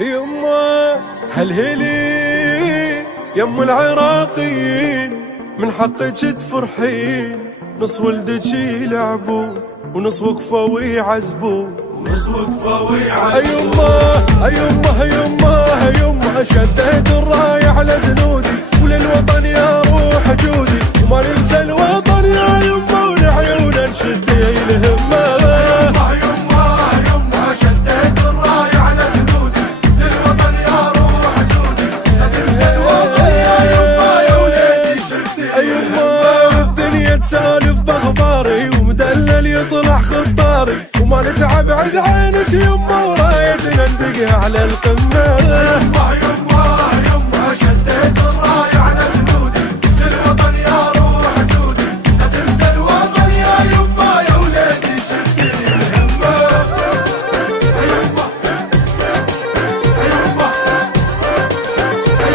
يما هالهلي يم العراقيين من حقك تفرحين، نص ولدك يلعبوا ونص وقفوا ويعزبوا، نص وقفوا ويعزبوا. يما شديت الراية على زنودي، وللوطن يا روح جودي، وما ننسى الوطن يا يما، ولعيون نشد الهمة. يما شديت الراية على زنودي، للوطن يا روح جودي، لا تنسى الوطن يا يما، يا وليدي شدي يما الدنيا تسالف باخباري، ومدلل يطلع خطاري، وما نتعب عد عينك يما، ورايتنا ندق على القمة. يما شديت الراية على زنودي، للوطن يا روح جودي، لا تنسى الوطن يا يما، يا وليدي شدي الهمة.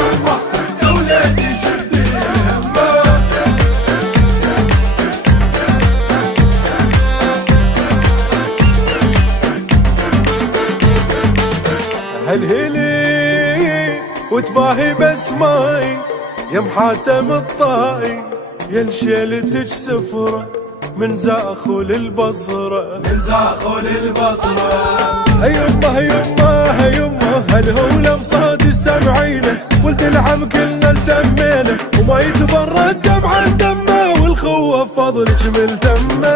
يما يا وليدي شدي الهمة. هالهلي وتباهي بسماي يا محاتم الطاي، يا لشيلتك سفرة من زاخو للبصرة، من زاخو للبصرة. يما هالهولة بصوت سمعينه، ولد العم كلنا التمينا، وما يتبرد دمع دمه، والخوة بفضلك ملتمه.